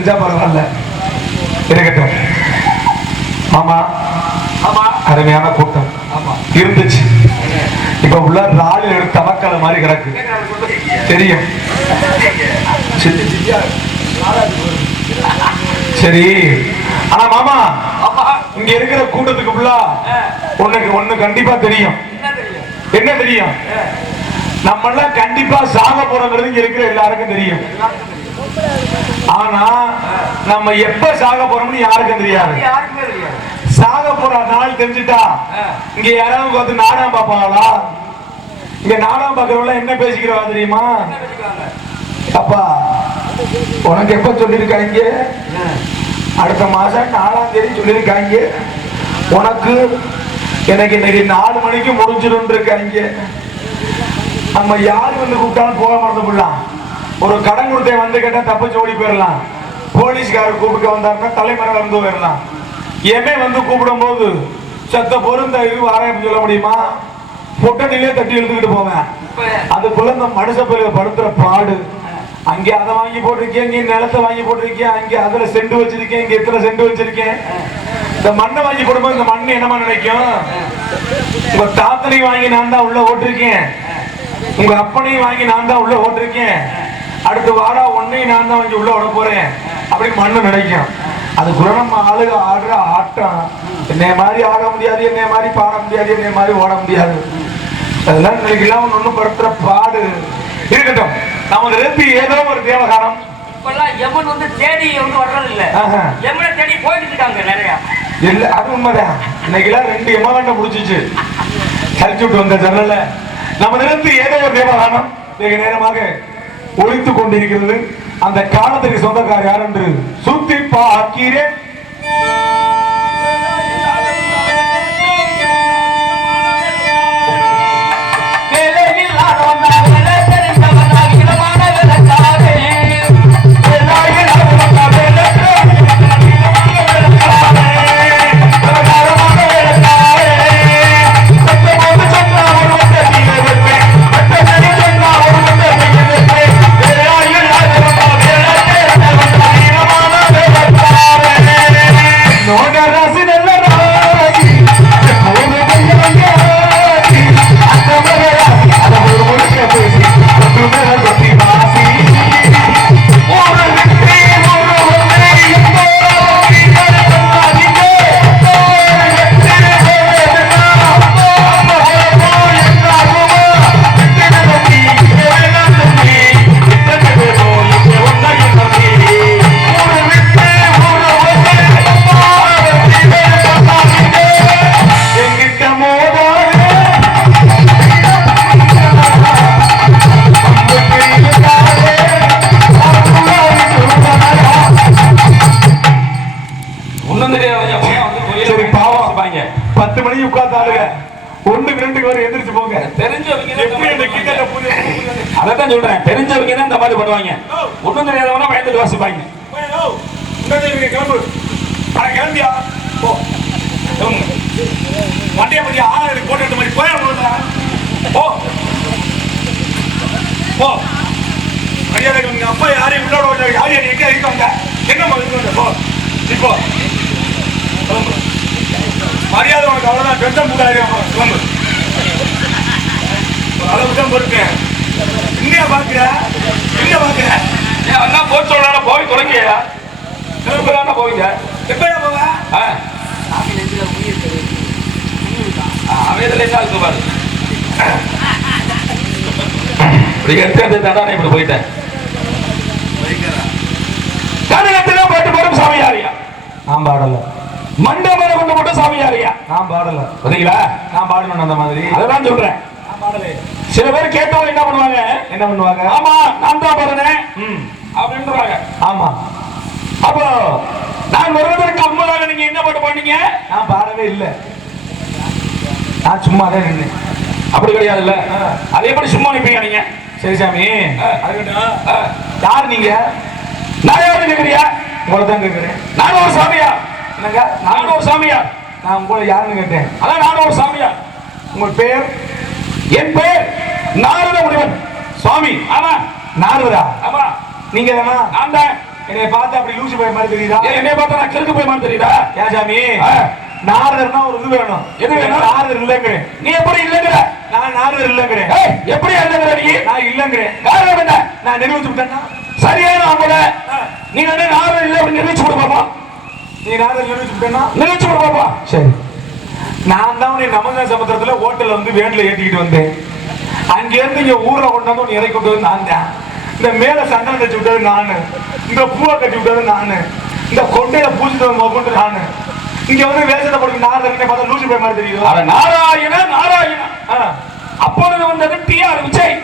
தெரிஞ்சா பரவாயில்ல. இருக்கட்டும். ஆமா. அருமையான கூட்டம். இருந்துச்சு. இப்ப உள்ள ராலி தவக்கலை மாதிரி கிடக்கு. தெரியும். சரி. ஆனா மாமா இங்க இருக்கிற கூட்டத்துக்கு ஃபுல்லா உனக்கு ஒண்ணு கண்டிப்பா தெரியும். என்ன தெரியும்? என்ன தெரியும்? நம்ம எல்லாம் கண்டிப்பா சாக போறோங்கிறது இங்க இருக்கிற எல்லாருக்கும் தெரியும். ஆனா நம்ம எப்ப சாக போறோம்னு யாருக்கும் தெரியாது. சாக போற நாள் தெரிஞ்சுட்டா இங்க யாராவது பார்த்து நாடகம் பார்ப்பாங்களா? இங்க நாடகம் பார்க்கறவங்க என்ன பேசிக்கிறவா தெரியுமா? அப்பா உனக்கு எப்ப சொல்லியிருக்காங்க? அடுத்த மாசம் நாலாம் தேதி சொல்லியிருக்காங்க. உனக்கு எனக்கு இன்னைக்கு நாலு மணிக்கு முடிஞ்சிடும் இருக்காங்க. நம்ம யார் வந்து கூப்பிட்டாலும் போக மறந்து போடலாம் ஒரு கடன் கொடுத்த வந்து கேட்டா தப்பிச்சு ஓடி போயிடலாம் போலீஸ்காரர் கூப்பிட்டு வந்தாருன்னா தலைமறை வந்து போயிடலாம் எமே வந்து கூப்பிடும் போது சத்த பொருந்த இது வாரேன்னு சொல்ல முடியுமா? பொட்டனிலே தட்டி எடுத்துக்கிட்டு போவேன். இப்ப குழந்தை இந்த மனுஷ பயில படுத்துற பாடு. அங்கே அதை வாங்கி போட்டிருக்கேன் இங்கே நிலத்தை வாங்கி போட்டிருக்கேன் அங்கே அதில் செண்டு வச்சிருக்கேன் இங்கே எத்தனை செண்டு வச்சிருக்கேன். இந்த மண்ணை வாங்கி போடும்போது இந்த மண்ணு என்னமா நினைக்கும்? உங்க தாத்தனையும் வாங்கி நான் தான் உள்ள ஓட்டிருக்கேன். உங்க அப்பனையும் வாங்கி நான் தான் உள்ள ஓட்டிருக்கேன். அடுத்து வாடா உன்னையும் நான் தான் வாங்கி உள்ள விட போறேன். அப்படின்னு மண்ணு நினைக்கும் அதுக்குள்ள நம்ம ஆளுக ஆடுற ஆட்டம். என்னைய மாதிரி ஆட முடியாது என்னைய மாதிரி பாட முடியாது என்னைய மாதிரி ஓட முடியாது. அதெல்லாம் இன்னைக்கெல்லாம் ஒண்ணு படுத்துற பாடு. இருக்கட்டும். நமது எழுப்பி ஏதோ ஒரு தேவகானம் இப்பெல்லாம் எமன் வந்து தேடி வந்து வர்றது இல்ல. எமனை தேடி போயிட்டு இருக்காங்க நிறைய. இல்ல அது உண்மைதான். இன்னைக்கெல்லாம் ரெண்டு எமகண்ட முடிச்சிச்சு கழிச்சு விட்டு வந்த ஜன்னல்ல. நமது எழுப்பி ஏதோ ஒரு தேவகானம் வெகு நேரமாக ஒழித்துக் கொண்டிருக்கிறது. அந்த காலத்திற்கு சொந்தக்கார் யார் என்று சுத்தி பார்க்கிறேன். சரி, பாவம். பத்து மணிக்கு உட்கார்ந்தாளுங்க ஒண்ணுக்கு ரெண்டுக்கு வரை எந்திரிச்சு போங்க. தெரிஞ்சவங்க தான் இந்த எப்படி மாதிரி அந்த கிட்ட பண்ணுவாங்க. புரியுது அதைத்தான் சொல்றேன். தெரிஞ்சவங்க தான் இந்த மாதிரி பண்ணுவாங்க? ஒண்ணும் தெரியாதவனா பயந்துட்டு வாசிப்பாங்க. கிளம்பியா? போ. வண்டியை பத்தி ஆறு போட்டு எடுத்த மாதிரி போய் போ. போ. மரியாதை உங்க அப்பா யாரையும் உள்ளோட யாரையும் எங்க இருக்காங்க என்ன மாதிரி போ. இப்போ. மரியாதை உனக்கு அவ்வளவுதான். டென்ஷன் கூடாது கிளம்பு. அளவு தான் பொறுப்பேன் இந்தியா பாக்குற? எங்க பாக்குற? ஏன் அண்ணா போச்சு சொல்றான போய் தொடங்கியா கிளம்புறானா போவீங்க. எப்பயா போவ? ஆ. அவன் இதுல என்ன இருக்கு பாரு. இப்படி எடுத்து இப்படி போயிட்டேன். கனகத்திலே போட்டு போடும் சாமியாரியா? பாடல. மண்டபம் கொண்டு போட்டு சாமியாரியா நான் பாடல. புரியுங்களா நான் பாடணும் அந்த மாதிரி. அதான் சொல்றேன். நான் பாடலே. சில பேர் கேட்டவங்க என்ன பண்ணுவாங்க? என்ன பண்ணுவாங்க? ஆமா நான் தான் பாடுறேன். ம். அப்படின்றாங்க. ஆமா. அப்போ நான் வருவதற்கு முன்பதாக நீங்க என்ன பாட்டு பண்ணீங்க நான் பாடவே இல்ல. நான் சும்மா தான் நின்னேன். அப்படி கிடையாதுல்ல. அது எப்படி சும்மா நிப்பீங்க நீங்க. சரி சாமி. யார் நீங்க? நான் யாரு கேக்குறியா உங்களை தான் கேட்கிறேன். நானும் ஒரு சாமியா? நானும் ஒரு சாமியா நான் உங்களை யாருன்னு கேட்டேன். அதான் நானும் ஒரு சாமியா உங்கள் பேர்? என் பெயர் நாரத முனிவன் சுவாமி. ஆமா. நாரதரா? ஆமா. நீங்க தானா? நான் தான். என்னை பார்த்து அப்படி லூசு போய் மாதிரி தெரியுதா? ஏன் என்னைய பார்த்தா நான் போய் மாதிரி தெரியுதா? ஏன் சாமி. நாரதர்னா ஒரு இது வேணும். எது வேணும்? நாரதர் இல்லைங்கிறேன் நீ எப்படி இல்லைங்கிற? நான் நாரதர் இல்லைங்கிறேன் எப்படி இல்லைங்கிற நீ? நான் இல்லைங்கிறேன் காரணம் என்ன? நான் நிரூபிச்சு விட்டேன்னா? சரியான ஆம்பள. நீ வந்து நானும் இல்லை அப்படி நிரூபிச்சு கொடு பாப்பா. நீ விட்டேன்னா நிரூபிச்சு கொடு பாப்பா சரி. நான் தான் உன்னை நமந்த சமுத்திரத்துல ஹோட்டல்ல வந்து வேன்ல ஏத்திக்கிட்டு வந்தேன். அங்க இருந்து இங்க ஊர்ல கொண்டு வந்து உன்னை இறக்கி விட்டது நான் தான். இந்த மேல சந்தனம் தச்சு விட்டது நானு. இந்த பூவை கட்டி விட்டது நானு. இந்த கொண்டையில பூச்சிட்டு கொண்டு நானு. இங்க வந்து வேஷத்தை போட்டு நாரதனை பார்த்தா லூசு போய் மாதிரி தெரியுது? நாராயண நாராயண. அப்பொழுது வந்தது டி ஆர் விஜய்.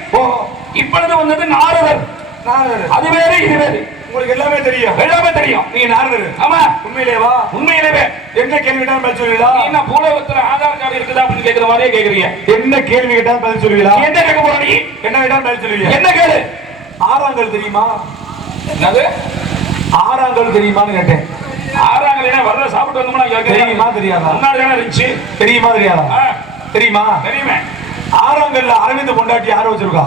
இப்பொழுது வந்தது நாரதர். நாரதர். அது வேறு இது வேறு. உங்களுக்கு எல்லாமே தெரியும். எல்லாமே தெரியும். நீங்க நாரதர். ஆமா. உண்மையிலேவா. உண்மையிலேயே என்ன கேள்வி கேட்டாலும் பதில் சொல்லுவீங்களா என்ன பூலகத்துல ஆதார் கார்டு இருக்குதா அப்படின்னு கேக்குற மாதிரியே கேக்குறீங்க. என்ன கேள்வி கேட்டாலும் பதில் சொல்லுவீங்களா என்ன கேட்க போற நீ? என்ன கேட்டாலும் பதில் சொல்லுவீங்க என்ன கேளு? ஆறாங்கல் தெரியுமா? என்னது? ஆறாங்கல் தெரியுமான்னு கேட்டேன். ஆறாம் கல்யாணம் வர்ற சாப்பிட்டு வந்தோம்னா. தெரியுமா தெரியாதா? முன்னாடி தானே இருந்துச்சு. தெரியுமா தெரியாதா? தெரியுமா? தெரியுமே. ஆறாங்கல்ல அரவிந்த் பொண்டாட்டி யாரும் வச்சிருக்கா?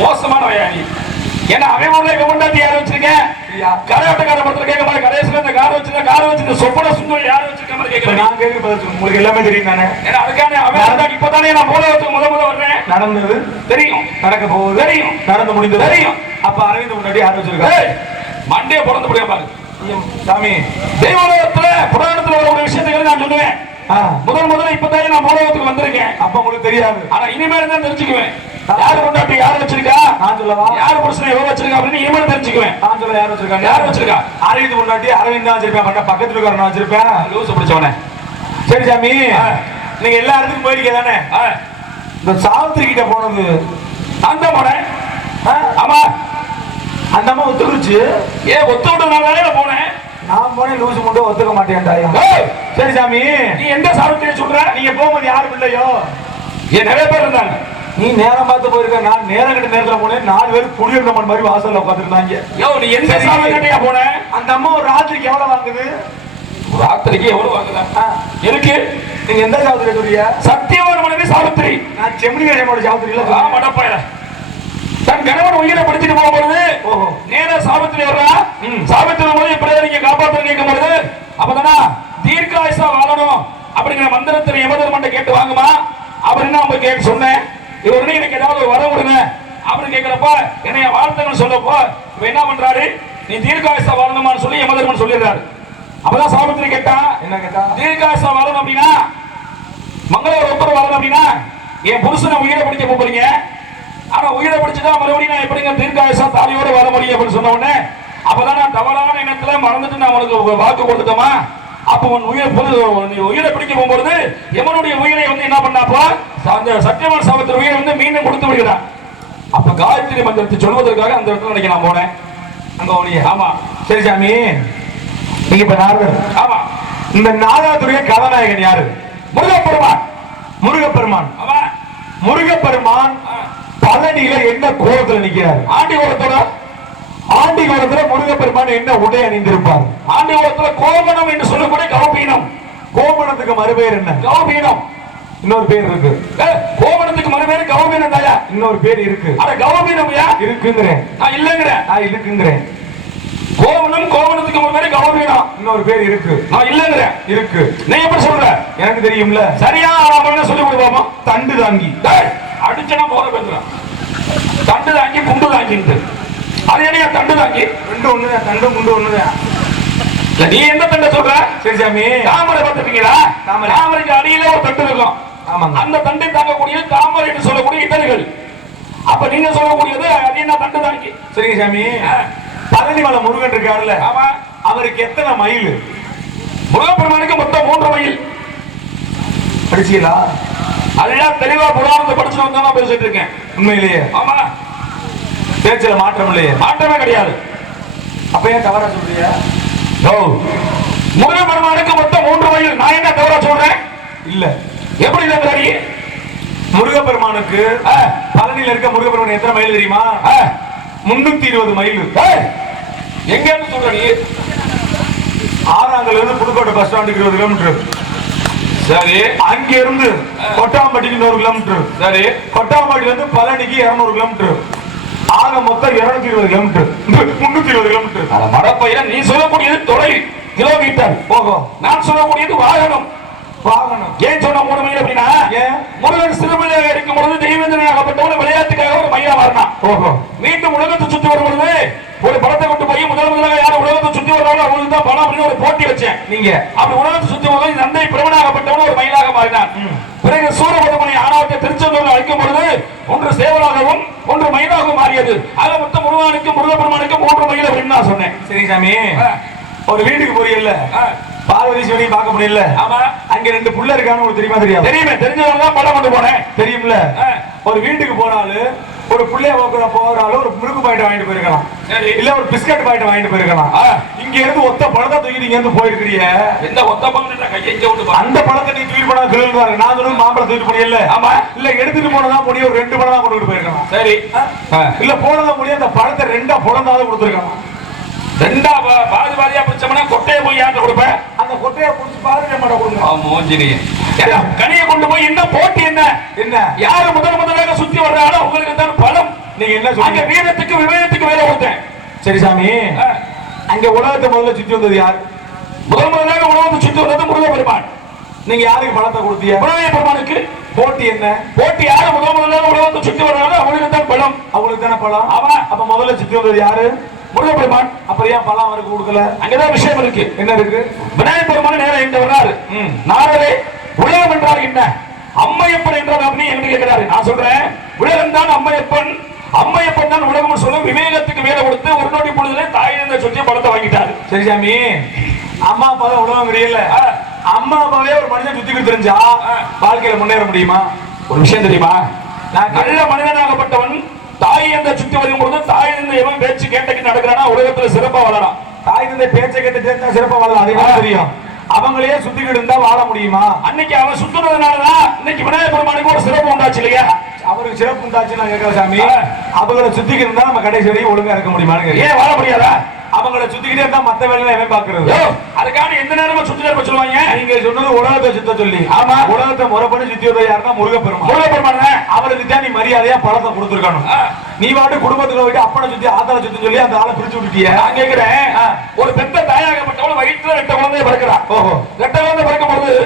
மோசமான வயாணி ஏன்னா அவன் ஊர்ல இவன் கொண்டாட்டி யார் வச்சிருக்கேன்? கரையாட்டக்கார படத்துல கேட்க மாதிரி கடைசியில இந்த கார் வச்சிருக்க கார் வச்சிருக்க சொப்பன சுந்தரி யார் வச்சிருக்க மாதிரி இப்ப கேட்கிறேன் நான் கேட்க பதில். உங்களுக்கு எல்லாமே தெரியும் தானே? ஏன்னா அதுக்கான அவன் வந்தாடி இப்பதானே நான் மூலவத்துக்கு முத முத வர்றேன். நடந்தது? தெரியும். நடக்க போகுது? தெரியும். நடந்து முடிந்தது? தெரியும். அப்ப அரவிந்த் பொண்டாட்டி யாரும் வச்சிருக்கா? ஏய், மண்டையை பிறந்து முடியாது பாரு. சாமி. தெய்வலோகத்துல புராணத்துல உள்ள ஒரு விஷயத்துக்கு நான் சொல்லுவேன். முதல் முதல்ல இப்பதானே நான் மூலவத்துக்கு வந்திருக்கேன். அப்ப உங்களுக்கு தெரியாது. ஆனா இனிமேல் தான் தெரிஞ்சுக்குவேன். யார் கொண்டாட்டி யார் வச்சிருக்கா? நான் சொல்லவா? யார் புருஷனை எவ்வளவு வச்சிருக்கா அப்படின்னு இனிமேல் தெரிஞ்சுக்குவேன். நான் சொல்ல யார் வச்சிருக்காங்க? யார் வச்சிருக்கா? அரவிந்த் பொண்டாட்டி அரவிந்த் தான் வச்சிருப்பேன். மற்ற பக்கத்துல இருக்கிற வச்சிருப்பேன். லூசு பிடிச்சவனே. சரி சாமி. நீங்க எல்லா இடத்துக்கும் போயிருக்கீங்க தானே இந்த சாவித்திரி கிட்ட போனது. அந்த போனேன் ஆமா. அந்த அம்மா ஒத்துக்குச்சு ஏன் ஒத்து விட்டதுனால போனேன். நான் போனேன் லூசு மட்டும் ஒத்துக்க மாட்டேன்டாயா ஏய், சரி சாமி. நீ எந்த சாவித்திரியை சொல்ற? நீங்க போகும்போது யாரும் இல்லையோ? ஏன் நிறைய பேர் இருந்தாங்க. நீ நேரம் பார்த்து போயிருக்க நான் நேரம் கிட்ட நேரத்துல போனேன். நாலு பேர் புளியண்டமன் மாதிரி வாசல்ல உட்காந்துருந்தாங்க நீ எந்த. சாவித்திரியா போன? அந்த அம்மா ஒரு ராத்திரிக்கு எவ்வளவு வாங்குது? ராத்திரிக்கு எவ்வளவு வாங்குதா? இருக்கு. நீங்க எந்த சாவித்திரி சொல்றீங்க சத்தியவான் மனைவி சாவித்திரி. நான் செம்மணி கடையோட சாவித்திரி இல்ல. ஆ, மடப்பையல. தன் கணவன் உயிரை படிச்சுட்டு போகும்போது ஓஹோ. நேரா சாவித்திரி வர்றா. சாவித்திரி வரும்போது இப்படியே நீங்க காப்பாற்ற கேட்கும் பொழுது அப்பதானா? தீர்க்காயுசா வாழணும் அப்படிங்கிற மந்திரத்தில் யமதர்மன்ட்ட கேட்டு வாங்குமா? அப்படின்னு நான் போய் கேட்டு சொன்னேன். இவரு எனக்கு ஏதாவது ஒரு வரம் விடுங்க. அப்படின்னு கேட்கிறப்ப என்னைய வாழ்த்துக்கள் சொல்லப்போ இவ என்ன பண்றாரு? நீ தீர்க்காயுசா வாழணுமான்னு சொல்லி யமதர்மன் சொல்லிடுறாரு. அப்பதான் சாவித்திரி கேட்டா என்ன கேட்டா? தீர்க்காயுசா வாழணும் அப்படின்னா மங்கள ஒருத்தர் வரணும் அப்படின்னா என் புருஷனை உயிரை பிடிக்க போறீங்க ஆனா உயிரை பிடிச்சதா மறுபடியும் நான் எப்படிங்க தீர்க்காயசா தாலியோட வர முடியும் அப்படின்னு சொன்ன உடனே அப்பதான் நான் தவறான எண்ணத்துல மறந்துட்டு நான் உனக்கு வாக்கு கொடுத்தோமா அப்ப உன் உயிர் புது நீ உயிரை பிடிக்க போகும்போது எவனுடைய உயிரை வந்து என்ன பண்ணாப்பா அந்த சத்தியமான சாபத்தின் உயிரை வந்து மீண்டும் கொடுத்து விடுகிறான் அப்ப காயத்ரி மந்திரத்தை சொல்வதற்காக அந்த இடத்துல இன்னைக்கு நான் போனேன். அங்க போனீங்க ஆமா. சரி சாமி நீங்க இப்ப நாரதர். ஆமா. இந்த நாதாத்துடைய கதாநாயகன் யாரு? முருகப்பெருமான். முருகப்பெருமான். ஆமா. முருகப்பெருமான். பழனியில என்ன கோலத்துல நிக்கிறாரு? ஆண்டி குளத்தோட ஆண்டி கோலத்துல முருகப்பெருமான் என்ன உடை அணிந்திருப்பார்? ஆண்டி குளத்துல கோமணம் என்று சொல்லக்கூடிய கவபீனம் கோமணத்துக்கு மறுபெயர் என்ன? கவபீனம் இன்னொரு பேர் இருக்கு. கோமணத்துக்கு மறுபேரு கவபீனம் தாயா? இன்னொரு பேர் இருக்கு. அட கவபீனம் யா? இருக்குங்கிறேன். நான் இல்லங்கிறேன். நான் இருக்குங்கிறேன். கோமணம் கோமணத்துக்கு மறுபேரு கவபீனம் இன்னொரு பேர் இருக்கு. நான் இல்லங்கிறேன். இருக்கு. நீ எப்படி சொல்ற? எனக்கு தெரியும்ல. சரியா ராமன் சொல்லி கொடுப்போமா தண்டு தாங்கி. அடிச்சனா போற பேசுறான் தண்டு தாங்கி குண்டு தாங்கிட்டு அது என்னையா தண்டு தாங்கி ரெண்டு ஒண்ணுதான் தண்டு முண்டு ஒண்ணுதான் நீ எந்த தண்டை சொல்ற? சரி சாமி. தாமரை பார்த்துருக்கீங்களா? தாமரை. தாமரைக்கு அடியில ஒரு தண்டு இருக்கும். அந்த தண்டை தாங்கக்கூடிய தாமரை என்று சொல்லக்கூடிய இதழ்கள். அப்ப நீங்க சொல்லக்கூடியது அது என்ன தண்டு தாங்கி சரிங்க சாமி. ஆ. பழனி மலை முருகன் இருக்காருல்ல. ஆமா. அவருக்கு எத்தனை மயில்? முருகப்பெருமானுக்கு மொத்தம் மூன்று மைல் படிச்சீங்களா அதெல்லாம் தெளிவா புராணத்தை படிச்சுட்டு வந்தா பேசிட்டு இருக்கேன். உண்மையிலேயே? ஆமா. பேச்சுல மாற்றம் இல்லையே. மாற்றமே கிடையாது. அப்ப ஏன் தவறா சொல்றீங்க ஓ முருகப்பெருமானுக்கு மொத்தம் மூன்று மைல் நான் என்ன தவறா சொல்றேன்? இல்ல. எப்படி இல்லைங்கிறாரி முருகப்பெருமானுக்கு பழனியில இருக்க முருகப்பெருமான் எத்தனை மைல் தெரியுமா? முன்னூத்தி இருபது மைல் எங்க இருந்து சொல்ற நீ. ஆறாங்கல இருந்து புதுக்கோட்டை பஸ் ஸ்டாண்டுக்கு இருபது கிலோமீட்டர் சரி. அங்க இருந்து கொட்டாம்பட்டிக்கு நூறு கிலோமீட்டர் சரி. கொட்டாம்பட்டில இருந்து பழனிக்கு இருநூறு கிலோமீட்டர் ஆக மொத்தம் இருநூத்தி இருபது கிலோமீட்டர் முன்னூத்தி இருபது கிலோமீட்டர் மடப்பையன் நீ சொல்லக்கூடியது தொலை கிலோமீட்டர். ஓஹோ நான் சொல்லக்கூடியது வாகனம். வாகனம். ஏன் சொன்ன மூணு மைல் அப்படின்னா? முருகன் சிறுமையாக இருக்கும் பொழுது தெய்வந்தனாகப்பட்டவன் விளையாட்டுக்காக ஒரு மையா மாறினான். ஓஹோ. மீண்டும் உலகத்தை சுத்தி வரும் பொழுது ஒரு படத்தை கொண்டு போய் முதல் முதலாக யார் உலகத்தை சுத்தி வர்றாங்களோ அவங்களுக்கு தான் பணம் அப்படின்னு ஒரு போட்டி வச்சேன். நீங்க. அப்படி உலகத்தை சுத்தி வரும்போது நந்தை பிரபனாகப்பட்டவன் ஒரு மயிலாக மாறினான். பிறகு சூரபதமணி ஆணவத்தை திருச்செந்தூரில் அழைக்கும் பொழுது ஒன்று சேவலாகவும் ஒன்று மயிலாகவும் மாறியது. ஆக மொத்தம் முருகனுக்கு முருகப்பெருமானுக்கு மூன்று மயில் அப்படின்னு நான் சொன்னேன். சரி சாமி. ஒரு வீட்டுக்கு போறீல்ல ஆ, பார்வதி சிவனையும் பார்க்க முடியல. ஆமா. அங்க ரெண்டு புள்ள இருக்கான்னு உங்களுக்கு தெரியுமா தெரியாது? தெரியுமே தெரிஞ்சவங்க படம் கொண்டு போனேன். தெரியும்ல. ஒரு வீட்டுக்கு போனாலும் ஒரு புள்ளைய போக்குற போறாலும் ஒரு முறுக்கு பாயிட்ட வாங்கிட்டு போயிருக்கலாம். இல்ல ஒரு பிஸ்கட் பாயிட்ட வாங்கிட்டு போயிருக்கலாம். இங்க இருந்து ஒத்த பழத்தை தூக்கி நீங்க இருந்து போயிருக்கிறீங்க எந்த ஒத்த பாரு. அந்த பழத்தை நீ தூக்கி போனா கிளம்புறாரு நான் சொன்னது மாம்பழம் தூக்கிட்டு போனீங்கல்ல? ஆமா. இல்ல எடுத்துட்டு போனதா முடியும் ஒரு ரெண்டு பழம் தான் கொண்டு போயிருக்கலாம். சரி. இல்ல போனதா முடியும் அந்த பழத்தை ரெண்டா புலந்தாவது கொடுத்துருக்கலாம். ரெண்டா பாதி பாதியா பிடிச்சோம்னா கொட்டையை போய் யார்கிட்ட கொடுப்பேன் அந்த கொட்டையை புடிச்சு பாருங்க மாட்ட கொடுங்க. மூஞ்சினிய கனியை கொண்டு போய் என்ன போட்டி என்ன? என்ன? யாரு முதல் முதலாக சுத்தி வர்றாங்களோ உங்களுக்கு தான் பலம். நீங்க என்ன அங்க சொல்றீங்க வீரத்துக்கு விவேகத்துக்கு வேலை கொடுத்தேன். சரி சாமி. அங்க உலகத்தை முதல்ல சுத்தி வந்தது யார்? முதல் முதலாக உலகத்தை சுத்தி வந்தது முருக பெருமான் நீங்க யாருக்கு பழத்தை கொடுத்தீங்க? முருக பெருமானுக்கு போட்டி என்ன? போட்டி யாரு முதல் முதலாக உலகத்தை சுத்தி வர்றாங்களோ அவங்களுக்கு தான் பலம். அவங்களுக்கு தானே பழம் ஆமா. அப்ப முதல்ல சுத்தி வந்தது யாரு? முருக பெருமான் அப்புறம் ஏன் பழம் அவருக்கு கொடுக்கல? அங்கதான் விஷயம் இருக்கு. என்ன இருக்கு? விநாயகர் பெருமான் நேரம் இங்க வர்றாரு. நாரதே உலகம் என்றால் என்ன? அம்மையப்பன் என்றால் அப்படின்னு என்கிட்ட கேட்கிறாரு. நான் சொல்றேன் உலகம் தான் அம்மையப்பன். அம்மையப்பன் தான் உலகம் சொல்லும் விவேகத்துக்கு வேலை கொடுத்து ஒரு நோட்டி பொழுதுல தாய் இருந்த சுற்றி படத்தை வாங்கிட்டாரு. சரி சாமி அம்மா அப்பா தான் உலகம் தெரியல. அம்மா அப்பாவே ஒரு மனுஷன் சுத்தி தெரிஞ்சா. வாழ்க்கையில முன்னேற முடியுமா? ஒரு விஷயம் தெரியுமா? நான் நல்ல மனிதனாகப்பட்டவன் தாய் என்ற சுத்தி வரும்போது தாய் இருந்த எவன் பேச்சு கேட்டக்கு நடக்கிறானா? உலகத்துல சிறப்பா வளரான் தாய் தந்தை பேச்சை கேட்டு தெரிஞ்சா சிறப்பா வாழலாம் அது தெரியும். அவங்களையே சுத்திக்கிட்டு இருந்தா வாழ முடியுமா? அன்னைக்கு அவன் சுத்துறதுனாலதான் இன்னைக்கு விநாயகர் பெருமானுக்கு ஒரு சிறப்பு உண்டாச்சு இல்லையா? அவருக்கு சிறப்பு உண்டாச்சு நான் கேட்கிறேன் சாமி. அவங்கள சுத்திக்கிட்டு இருந்தா நம்ம கடைசி வரையும் ஒழுங்கா இருக்க கேட்கிறேன். ஏன் வாழ முடியாதா? அவங்கள சுத்திக்கிட்டே இருந்தா மத்த வேலை எவன் பாக்குறது. அதுக்காக எந்த நேரமும் சுத்தி இருப்ப சொல்லுவாங்க? நீங்க சொன்னது உலகத்தை சுத்த சொல்லி. ஆமா. உலகத்தை முறைப்படி சுத்தி யாருன்னா முருகப்பெருமான். முருகப் அவருக்கு தான் நீ மரியாதையா பழத்தை கொடுத்துருக்கணும். நீ வாட்டு குடும்பத்துல போயிட்டு அப்பனை சுத்தி ஆத்தல சுத்தி சொல்லி அந்த ஆளை பிரிச்சு விட்டுட்டிய. நான் கேக்குறேன். ஒரு பெத்த தாயாகப்பட்டவள் வயிற்றுல ரெட்ட குழந்தைய பிறக்கிறா. ஓஹோ. ரெட்ட குழந்தை பிறக்கும் பொழுது.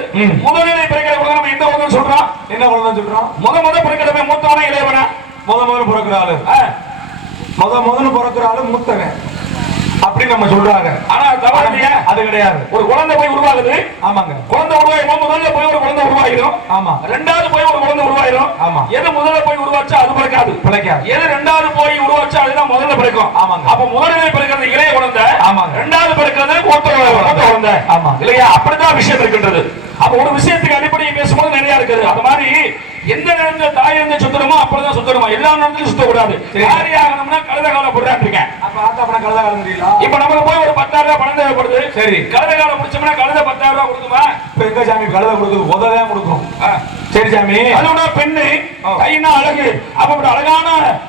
முதலிலே பிறக்கிற குழந்தை நம்ம எந்த குழந்தை சொல்றோம். என்ன குழந்தை சொல்றோம்? முத முத பிறக்கிறவன் மூத்தவனா இளையவனா? முத முதல்ல பிறக்கிற ஆளு. முத முதல்ல பிறக்கிற ஆளு மூத்தவன். அப்படி நம்ம சொல்றாங்க. ஆனா தவறு இல்லையா அது கிடையாது. ஒரு குழந்தை போய் உருவாகுது. ஆமாங்க. குழந்தை உருவாயிரும் முதல்ல போய் ஒரு குழந்தை உருவாயிரும் ஆமா. ரெண்டாவது போய் ஒரு குழந்தை உருவாயிரும் ஆமா. எது முதல்ல போய் உருவாச்சா? அது பிறக்காது. பிழைக்காது எது ரெண்டாவது போய் உருவாச்சா? அதுதான் முதல்ல பிறக்கும். ஆமாங்க. அப்ப முதலிலே பிறக்கிறது இளைய குழந்தை. ஆமாங்க. ரெண்டாவது பிறக்கிறது மூத்த குழந்தை. ஆமா. இல்லையா? அப்படிதான் விஷயம் இருக்கின்றது. அப்ப ஒரு விஷயத்துக்கு அடிப்படையை பேசும்போது நிறைய இருக்குது அது மாதிரி எந்த நேரத்துல தாய் இருந்து சுத்தணுமோ அப்பதான் சுத்தணுமா எல்லா நேரத்திலும் சுத்தக்கூடாது. யாரி ஆகணும்னா கழுத காலம் போடுறான்னு இருக்கேன் பணம் கலதா கலந்துறீங்களா இப்ப நமக்கு போய் ஒரு பத்தாயிரம் ரூபாய் பணம் தேவைப்படுது சரி. கழுத காலம் முடிச்சோம்னா கழுத பத்தாயிரம் ரூபாய் கொடுக்குமா இப்ப எங்க சாமி கலதை கொடுக்குது உததான் கொடுக்கும். சரி சாமி அதோட பெண்ணு ஆ. கையினா அழகு அப்ப இப்படி அழகான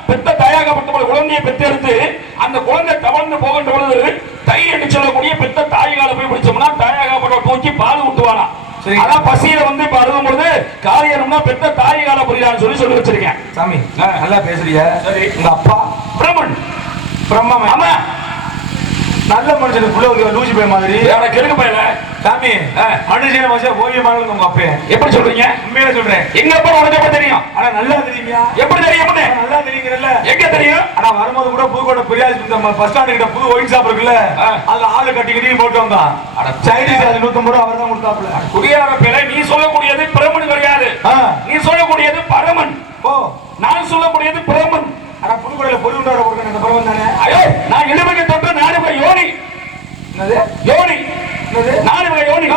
பெத்த தாயாகப்பட்ட குழந்தையை பெற்றெடுத்து அந்த குழந்தை தவழ்ந்து போகின்ற பொழுது தை என்று சொல்லக்கூடிய பெத்த தாய்கால போய் பிடிச்சோம்னா தாயாகப்பட்ட தூக்கி பால் ஊட்டுவானா. அதான் பசியில வந்து இப்ப அழுகும் பொழுது காரியம்னா பெத்த தாய்கால புரியான்னு சொல்லி சொல்லி வச்சிருக்கேன். சாமி. நல்லா பேசுறிய? சரி. உங்க அப்பா பிரம்மன். பிரம்மா ஆமா நல்ல மனுஷனுக்குள்ள ஒரு லூசி போய் மாதிரி. வேற கெடுக்க போயில சாமி. மனுஷன மனுஷன் ஓவியமான உங்க அப்பே. எப்படி சொல்றீங்க? உண்மையில சொல்றேன். எங்க அப்பா உனக்கு எப்படி தெரியும்? ஆனா நல்லா தெரியுமியா? எப்படி தெரியும் நல்லா தெரியுங்கிறல்ல. எங்க தெரியும்? ஆனா வரும்போது கூட புதுக்கோட்டை பெரியாஜ் இந்த பஸ் ஸ்டாண்டு கிட்ட புது ஒயின் ஷாப் இருக்குல்ல. அதுல ஆளு கட்டி கட்டி போட்டு வந்தான். சைனீஸ் அது நூத்தம்பது ரூபா அவர் தான் கொடுத்தாப்புல குடியார பிள்ளை நீ சொல்லக்கூடியது பிரமன் கிடையாது. நீ சொல்லக்கூடியது பரமன். ஓ. நான் சொல்லக்கூடியது பிரமன் புதுக்கோட்டையில பொருள் உண்டாட கொடுக்கணும் இந்த பருவம் தானே? ஐயோ நான் இடுமைக்கு தொட்டு நாலு வகை யோனி. என்னது? யோனி. என்னது? நாலு வகை யோனி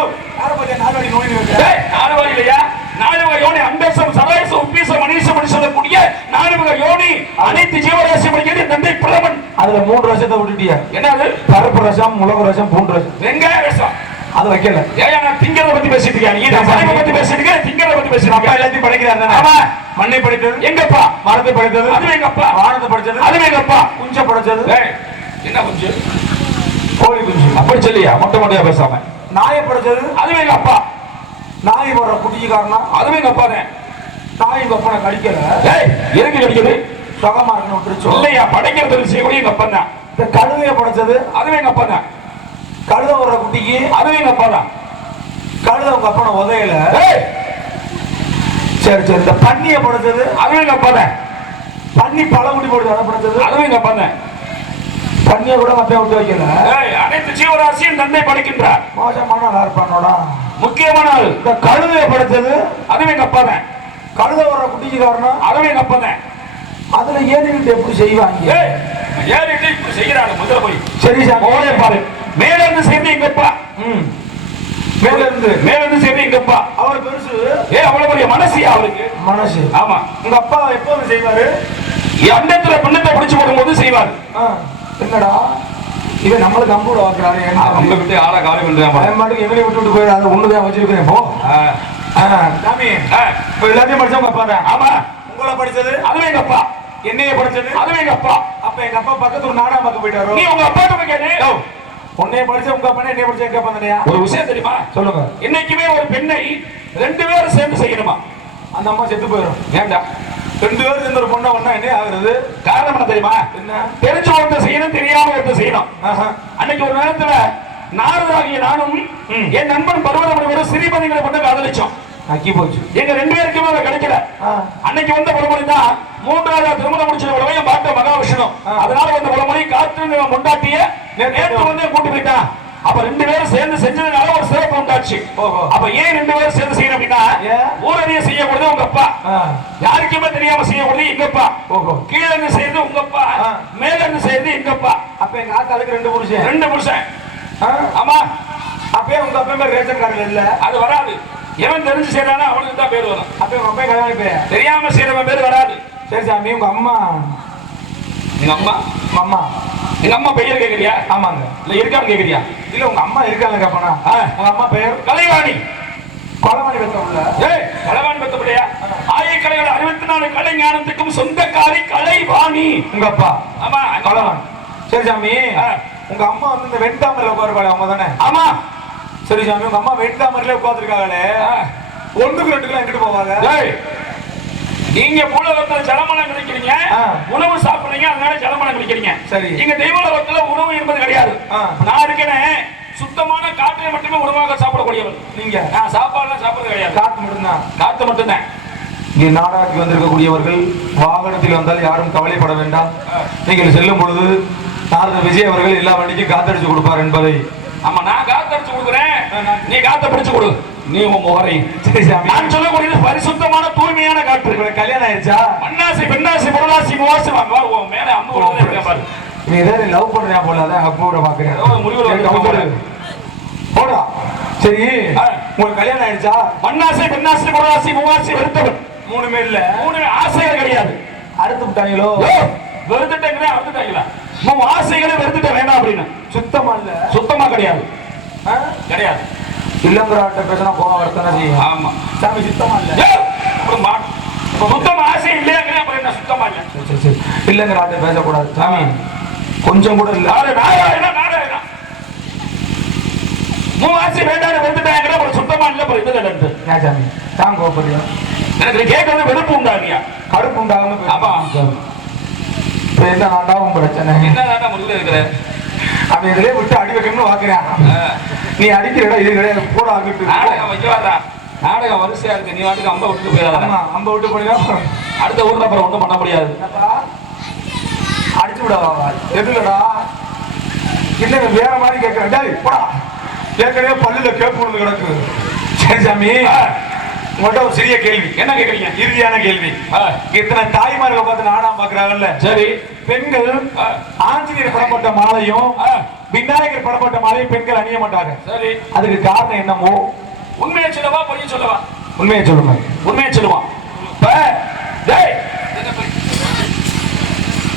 பத்தி நாலு அடி நோய் வைக்கிற ஏய், நாலு வகை இல்லையா? நாலு வகை யோனி அண்டசம் சதாயசம் உப்பீசம் மணிசம் மணி சொல்லக்கூடிய நாலு வகை யோனி அனைத்து ஜீவராசி படிக்கிறது தந்தை பிரமன் அதுல மூன்று ரசத்தை விட்டுட்டிய? என்னது? பருப்பு ரசம் மிளகு ரசம் பூண்டு ரசம். வெங்காய ரசம். அது வைக்கல. ஏயா நான் திங்கிறத பத்தி பேசிட்டு இருக்கேன். நீ படைப்பை பத்தி பேசிட்டு இருக்கேன் திங்கிறத பத்தி பேசிட்டு அப்பா எல்லாத்தையும் படிக்கிறார் ஆமா. மண்ணை படித்தது எங்கப்பா? மரத்தை படித்தது அதுவே எங்க அப்பா வானத்தை படிச்சது அதுவே எங்க அப்பா குஞ்ச படிச்சது என்ன கொஞ்சம் கோழி குஞ்சு. அப்படி சொல்லியா? மொட்டை மொட்டையா பேசாம. நாயை படிச்சது அதுவே எங்க அப்பா நாய் போடுற குட்டிக்காரனா? அதுவே எங்க அப்பா நாய் உங்க அப்பனை கடிக்கல. ஏய் எதுக்கு கிடைக்குது? சுகமா இருக்கணும் விட்டுருச்சோ இல்லையா? படைக்கிற தொழில் செய்யக்கூடிய எங்க அப்பா தான் இந்த கழுதைய படைச்சது அதுவே எங்க அப்பா தான் கழுத வர்ற குட்டிக்கு அதுவே எங்க அப்பா தான் கழுத உங்க அப்பனை உதையல. ஏய், சரி சரி இந்த பன்னிய படைச்சது அதுவே எங்க அப்பா தான் பன்னி பழமுடி போடுது அதை படைச்சது அதுவே எங்க அப்பா தான் பன்னிய கூட மத்திய விட்டு வைக்கல. அனைத்து ஜீவராசியும் தந்தை படைக்கின்றார். மோசமான ஆளா இருப்பானோடா முக்கியமான ஆள். இந்த கழுதைய படைச்சது அதுவே எங்க அப்பா தான் கழுத வர்ற குட்டிக்கு காரணம்? அதுவே எங்க அப்பா தான் அதுல ஏறிக்கிட்டு எப்படி செய்வாங்க? ஏறிட்டு இப்படி செய்யறாரு முதல்ல போய். சரி சாமி போதே பாரு. மேல இருந்து சேர்ந்து எங்க அப்பா ம். மேல இருந்து மேல இருந்து சேர்ந்து எங்க அப்பா அவர் பெருசு. ஏ அவ்வளவு பெரிய மனசியா அவருக்கு. மனசு. ஆமா. உங்க அப்பா எப்போது செய்வாரு? அண்டத்துல பின்னத்தை பிடிச்சு போடும்போது செய்வார். என்னடா? இவன் நம்மளுக்கு அம்பூட வாக்குறாரு அவங்க விட்டு ஆளா காலி பண்றான் அவன் பாட்டுக்கு எவனையும் விட்டு விட்டு போயிடாத ஒண்ணுதான் வச்சிருக்கிறேன் போ. சாமி. இப்ப எல்லாத்தையும் படிச்சா உங்க அப்பா தான். ஆமா. உங்களை படிச்சது? அதுவே எங்க அப்பா. என்னைய படிச்சது? அதுவே எங்க அப்பா. அப்ப எங்க அப்பா பக்கத்து ஒரு நாடகம் பார்க்க போயிட்டாரோ? நீ உங்க அப்பா கிட்ட கேட்டு உன்னைய படிச்ச உங்க அப்பா என்னைய படிச்ச எங்க தானையா? ஒரு விஷயம் தெரியுமா? சொல்லுங்க. என்னைக்குமே ஒரு பெண்ணை ரெண்டு பேரும் சேர்ந்து செய்யணுமா? அந்த அம்மா செத்து போயிடும் ஏண்டா? ரெண்டு பேரும் சேர்ந்து ஒரு பொண்ணை ஒண்ணா என்ன ஆகுறது? காரணம் என்ன தெரியுமா? என்ன? தெரிஞ்ச ஒருத்தர் செய்யணும் தெரியாம ஒருத்தர் செய்யணும். அன்னைக்கு ஒரு நேரத்துல நாரதாகிய நானும் என் நண்பன் பருவதமணிவரும் சிறிபதிகளை கொண்டு காதலிச்சோம். நக்கி போச்சு எங்க ரெண்டு பேருக்குமே அது கிடைக்கல. அன்னைக்கு வந்த பழமொழி தான் மூன்றாவது திருமணம் கூடவே என் பாட்ட மகாவிஷ்ணு. அதனால வந்த பழமொழி காத்து முண்டாட்டிய நேற்று வந்து கூட்டு போயிட்டான் அப்ப ரெண்டு பேரும் சேர்ந்து செஞ்சதுனால ஒரு சிறப்பு உண்டாச்சு. அப்ப ஏன் ரெண்டு பேரும் சேர்ந்து செய்யணும் அப்படின்னா? ஊரடிய செய்யக்கூடாது உங்க அப்பா. யாருக்குமே தெரியாம செய்யக்கூடாது எங்க அப்பா ஓஹோ. கீழே செய்யறது உங்க அப்பா ஆ. மேல இருந்து செய்யறது எங்க அப்பா அப்ப எங்க ஆத்தாளுக்கு ரெண்டு புருஷன் ரெண்டு புருஷன்? ஆமா அப்பயே உங்க அப்பா ரேஷன் கார்டுல இல்ல அது வராது எவன் தெரிஞ்சு செய்யறானோ அவனுக்கு தான் பேர் வரும். அப்ப உங்க அப்பா கல்யாணம் பேர் தெரியாம செய்யறவன் பேர் வராது. சரி சாமி உங்க அம்மா? எங்க அம்மா? அம்மா? எங்க அம்மா பெயர் கேக்குறியா? ஆமாங்க. இல்ல இருக்கான்னு கேக்குறியா? இல்ல உங்க அம்மா இருக்காங்க கேப்பனா. உங்க அம்மா பேர் கலைவாணி. கொலவாணி உள்ள ஏய் கலைவாணி பத்தபடியா ஆய கலைகள் அறுபத்தி நாலு கலை ஞானத்துக்கும் சொந்தக்காரி கலைவாணி. உங்க அப்பா? ஆமா. கொலவாணி சரி சாமி. உங்க அம்மா வந்து இந்த வெண்தாமரையில உட்காருப்பாளே அவங்க தானே ஆமா. சரி சாமி உங்க அம்மா வெண்தாமரையில உட்காந்துருக்காங்களே ஆ. ஒண்ணுக்கு ரெண்டுக்குலாம் எங்கிட்டு போவாங்க? நீங்க பூலோகத்துல ஜலமனம் கிடைக்கிறீங்க. உணவு சாப்பிடுறீங்க அதனால ஜலமனம் கிடைக்கிறீங்க. சரி. இங்க தெய்வலோகத்துல உணவு என்பது கிடையாது. நான் இருக்கேனே சுத்தமான காற்றை மட்டுமே உணவாக சாப்பிடக்கூடியவன். நீங்க. நான் சாப்பாடுலாம் சாப்பிடுறது கிடையாது. காத்து மட்டும்தான். காத்து மட்டும்தான். இங்கே நாடகத்துக்கு வந்திருக்கக்கூடியவர்கள் வாகனத்தில் வந்தால் யாரும் கவலைப்பட வேண்டாம். நீங்கள் செல்லும் பொழுது நாரத விஜய் அவர்கள் எல்லா வண்டிக்கும் காத்தடிச்சு கொடுப்பார் என்பதை. ஆமா நான் காத்து அடிச்சு கொடுக்குறேன் நீ காத்த பிடிச்சு கொடு. நீ உன் முகரை. நான் சொல்லக்கூடியது பரிசுத்தமான தூய்மையான காற்று கல்யாணம் ஆயிடுச்சா மண்ணாசி பெண்ணாசி பொருளாசி முவாசி வாங்க உன் மேல இருக்கேன் பாரு. நீ ஏதாவது லவ் பண்றியா போல அதான் அக்கூட பாக்குறேன். கவுத்துரு. போடா. சரி. உங்களுக்கு கல்யாணம் ஆயிடுச்சா மண்ணாசி பெண்ணாசி பொருளாசி முவாசி வெறுத்தவன். மூணுமே இல்ல. மூணு ஆசைகள் கிடையாது. அடுத்து விட்டாங்களோ? யோ, வெறுத்துட்டேங்கிறேன் அறுத்துட்டாங்களா? உன் ஆசைகளை வெறுத்துட்ட வேண்டாம் அப்படின்னு. சுத்தமா இல்ல. சுத்தமா கிடையாது? கிடையாது. இல்லங்கிறாட்ட பேசினா கோவம் வரத்தானே செய்யும். ஆமா. சாமி சுத்தமா இல்ல. யோ, அப்புறம் மா- சுத்தமா ஆசை இல்லையாங்கிறேன் அப்புறம் என்ன சுத்தமா இல்ல. சரி, சரி சரி. இல்லங்கிறாட்ட பேசக்கூடாது. சாமி கொஞ்சம் கூட இல்ல. ஆசை வேண்டாம் வெறுத்துட்டாங்கிற அப்புறம் சுத்தமா இல்ல அப்புறம் இது இல்லைன்ட்டு. ஏன் சாமி? தான் கோபப்படுறியா? எனக்கு கேட்கறது வெறுப்பு உண்டாகியா? கடுப்பு உண்டாகாம பேசு. ஆமா. இப்ப என்ன ஆண்டாவும் பிரச்சனை. என்ன அவன் இதுலயே விட்டு அடி வைக்கணும்னு வாக்குறேன் நீ அடிக்கிறடா இது கிடையாது. கூட ஆகிட்டு நாடகம் வரிசையா இருக்கு. நீ வாட்டுக்கு அம்ப விட்டு போயிடாத. அம்ப விட்டு போனீங்கன்னா அடுத்த ஊர்ல அப்புறம் ஒண்ணும் பண்ண முடியாது? அடிச்சு விடவா எதுலடா இல்லங்க வேற மாதிரி கேட்கிறேன் டேய் போடா. ஏற்கனவே பல்லுல கேப்பு விழுந்து கிடக்கு சரி சாமி. உங்கள்கிட்ட ஒரு சிறிய கேள்வி. என்ன கேக்குறீங்க? இறுதியான கேள்வி. இத்தனை தாய்மார்களை பார்த்து நாடகம் பாக்குறாங்கல்ல சரி. பெண்கள். ஆஞ்சநேயர் படப்பட்ட மாலையும் விநாயகர் படப்பட்ட மாலையும் பெண்கள் அணிய மாட்டாங்க. சரி. அதுக்கு காரணம் என்னமோ? உண்மையை சொல்லவா பொய்யை சொல்லவா? உண்மையை சொல்லுங்க. உண்மையை சொல்லுவான்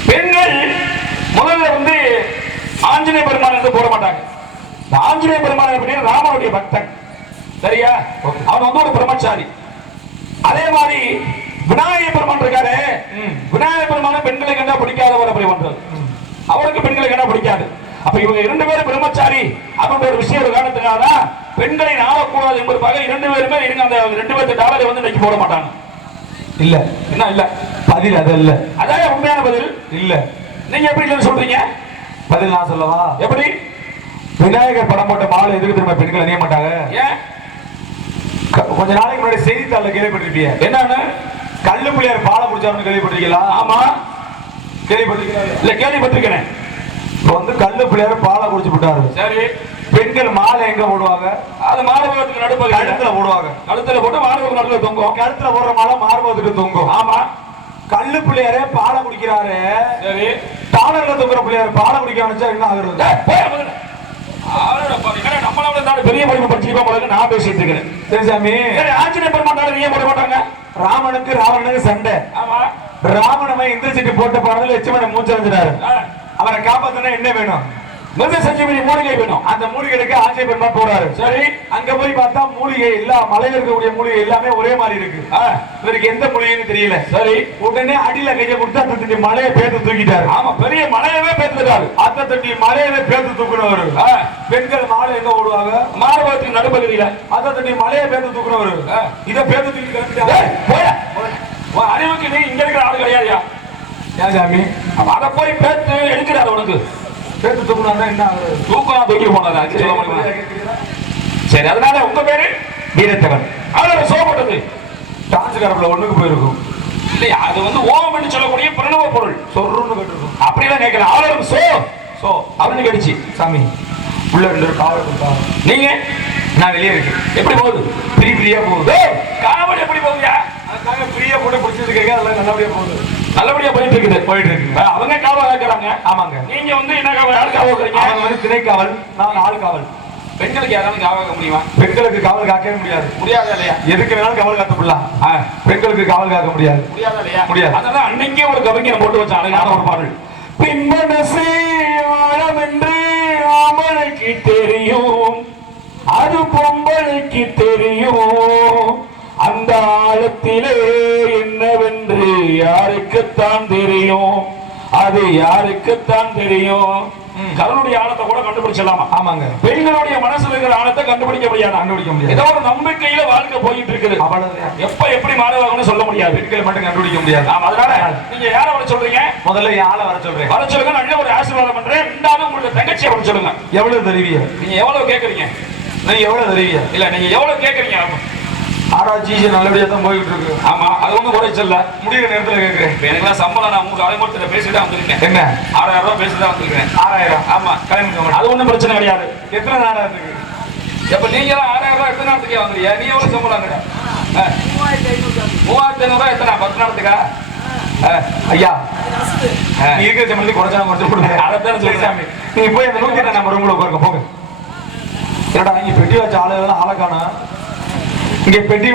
பெண்கள் முதல்ல வந்து ஆஞ்சநேய பெருமான் என்று போட மாட்டாங்க. ஆஞ்சநேய பெருமான் அப்படின்னு ராமனுடைய பக்தன். சரியா? அவன் வந்து ஒரு பிரம்மச்சாரி. அதே மாதிரி விநாயக பெருமான் இருக்காரு. விநாயக பெருமான பெண்களை கண்டா பிடிக்காதவர் அப்படி பண்றது அவருக்கு பெண்களை கண்டா பிடிக்காது. அப்ப இவங்க இரண்டு பேரும் பிரம்மச்சாரி அப்படின்ற ஒரு விஷயம் ஒரு காரணத்துக்காக பெண்களை நாடக்கூடாது என்பதற்காக இரண்டு பேருமே இருங்க அந்த ரெண்டு பேர்த்து டாலரை வந்து இன்னைக்கு போட மாட்டாங்க. இல்ல. என்ன இல்ல? பதில் அது இல்ல. அதான் உண்மையான பதில்? இல்ல. நீங்க எப்படி சொல்றீங்க? பதில் நான் சொல்லவா? எப்படி? விநாயகர் படம் போட்ட மாலை எதுக்கு திரும்ப பெண்கள் அணிய மாட்டாங்க? கொஞ்ச நாளைக்கு முன்னாடி செய்தித்தாள்ல கேள்விப்பட்டிருப்பீங்க என்னன்னு? கல்லு பிள்ளையார் பாலை குடிச்சாருன்னு கேள்விப்பட்டிருக்கீங்களா? ஆமா. கேள்விப்பட்டிருக்கீங்களா? இல்ல கேள்விப்பட்டிருக்கிறேன். இப்ப வந்து கல்லு பிள்ளையார் பாலை குடிச்சு விட்டாரு. சரி. பெண்கள் மாலை எங்க போடுவாங்க? அது மாணவர்களுக்கு நடுப்பகுதி கழுத்துல போடுவாங்க. கழுத்துல போட்டு மாணவர்கள் நடுவில் தொங்கும். கழுத்துல போடுற மாலை மார்பகத்துக்கு தொங்கும். ஆமா. கல்லு பிள்ளையாரே பாலை குடிக்கிறாரு. சரி. டாலர்ல தொங்குற பிள்ளையார் பாலை குடிக்க ஆரம்பிச்சா என்ன ஆகுறது? நம்மளோட பெரிய படிப்பு படிச்சிருக்கோம் நான் பேசிட்டு இருக்கிறேன். சரி சாமி. சரி ஆஞ்சநேயர் பெருமாள் நீங்க போட மாட்டாங்க? ராமனுக்கு ராவணனுக்கு சண்டை. ஆமா. ராவணன் இந்திரசிட்டு போட்ட பாடல எச்சமனை மூச்சடைஞ்சிட்டாரு. அவரை காப்பாத்தனா என்ன வேணும்? மிருக சஞ்சீவனி மூலிகை வேணும். அந்த மூலிகைக்கு ஆட்சியை பெருமா போறாரு. சரி அங்க போய் பார்த்தா மூலிகை எல்லா மலையில இருக்கக்கூடிய மூலிகை எல்லாமே ஒரே மாதிரி இருக்கு. இவருக்கு எந்த மூலிகைன்னு தெரியல. சரி உடனே அடியில கையை கொடுத்து அந்த தண்ணி மலையை பேத்து தூக்கிட்டாரு. ஆமா பெரிய மலையவே பேத்துட்டாரு அந்த தண்ணி மலையில பேத்து தூக்குனவரு. பெண்கள் மாலை எங்க ஓடுவாங்க? மாணவர்களுக்கு நடுப்பகுதியில. அந்த தண்ணி மலையை பேத்து தூக்குனவரு. இத பேத்து தூக்கி கிளம்பிட்டாரு அறிவுக்கு நீ இங்க இருக்கிற ஆளு கிடையாதுயா? ஏன் சாமி? அதை போய் பேத்து எடுக்கிறாரு உனக்கு. பேத்து தூக்குனா என்ன தூக்கம் தூக்கி போனது அது சொல்ல முடியுமா சரி அதனால உங்க பேரு வீரத்தவன். அதோட சோப்பட்டது டான்ஸ் கரப்புல ஒண்ணுக்கு போயிருக்கும். இல்லையா அது வந்து ஓம் என்று சொல்லக்கூடிய பிரணவ பொருள். சொர்ருன்னு கேட்டிருக்கும். அப்படிலாம் கேட்கல. ஆளும் சோ சோ அப்படின்னு கேட்டுச்சு. சாமி உள்ள ரெண்டு பேரும் காவல் கொடுத்தா நீங்க? நான் வெளியே இருக்கேன். எப்படி போகுது? பிரி பிரியா போகுது. காவல் எப்படி போகுதுயா? அதுக்காக பிரியா போட்டு பிடிச்சிட்டு இருக்கேன். அதெல்லாம் நல்லபடியா போகுது. நல்லபடியா போயிட்டு இருக்குது. போயிட்டு இருக்கு அஹ் அவங்க காவல் கேட்கறாங்க ஆமாங்க. நீங்க வந்து என்ன காவல் யாரு காவல் அவங்க வந்து திணைக்காவல் நான் ஆள் காவல். பெண்களுக்கு யாராவது காவல் வைக்க முடியுமா? பெண்களுக்கு காவல் காக்கவே முடியாது. முடியாது இல்லையா? எதுக்கு வேணாலும் காவல் காத்துப்படலாம். ஆ, பெண்களுக்கு காவல் காக்க முடியாது. முடியாது இல்லையா? முடியாது. அதனால அன்னைக்கே ஒரு கவிஞர் போட்டு வச்ச அழகான ஒரு பாடல் பின்பனசே ஆழம் என்று ஆமனுக்கு தெரியும். அது பொம்பளைக்கு தெரியும். அந்த ஆழத்திலே என்னவென்று யாருக்குத்தான் தெரியும்? அது யாருக்குத்தான் தெரியும்? கருணுடைய ஆழத்தை கூட கண்டுபிடிச்சலாமா ஆமாங்க. பெண்களுடைய மனசுல இருக்கிற ஆழத்தை கண்டுபிடிக்க முடியாது? கண்டுபிடிக்க முடியாது. ஏதோ ஒரு நம்பிக்கையில வாழ்க்கை போயிட்டு இருக்குது எப்ப எப்படி மாறுவாங்கன்னு சொல்ல முடியாது. பெண்கள் மட்டும் கண்டுபிடிக்க முடியாது. ஆமா அதனால நீங்க யார வர சொல்றீங்க? முதல்ல ஆளை வர சொல்றேன். வர சொல்லுங்க நல்ல ஒரு ஆசீர்வாதம் பண்றேன். ரெண்டாவது உங்களுக்கு தங்கச்சியை வர சொல்லுங்க. எவ்வளவு தருவிய நீங்க எவ்வளவு கேக்குறீங்க? நீ எவ்வளவு தருவிய இல்ல நீங்க எவ்வளவு கேக்குறீங்க. ஆராய்ச்சி நல்லபடியா தான் போயிட்டு இருக்கு ஆமா அது ஒண்ணும் குறைச்சல்ல முடிகிற நேரத்துல கேக்குறேன். இப்ப எனக்குலாம் சம்பளம் நான் மூணு அலைமுகத்துல பேசிட்டு வந்திருக்கேன். என்ன? ஆறாயிரம் ரூபாய் பேசிட்டு தான் வந்திருக்கேன். ஆறாயிரம்? ஆமா கிளம்பிக்கோங்க அது ஒண்ணும் பிரச்சனை கிடையாது. எத்தனை நாளா இருக்கு எப்ப நீங்க ஆறாயிரம் ரூபாய் எத்தனை நாளுக்கு வாங்குறீங்க? நீ எவ்வளவு சம்பளம். மூவாயிரத்தி ஐநூறு ரூபாய் எத்தனை? பத்து ஆ. ஐயா இருக்கிற சம்பளத்தை குறைச்சா குறைச்சு கொடுங்க அதைத்தான் சொல்றேன். சாமி. நீங்க போய் அந்த நூத்தி நம்ம ரூம்ல உட்காருங்க. போங்க. என்னடா இங்க பெட்டி வச்ச ஆளுகள் ஆளை காணோம் இங்க பெட்டி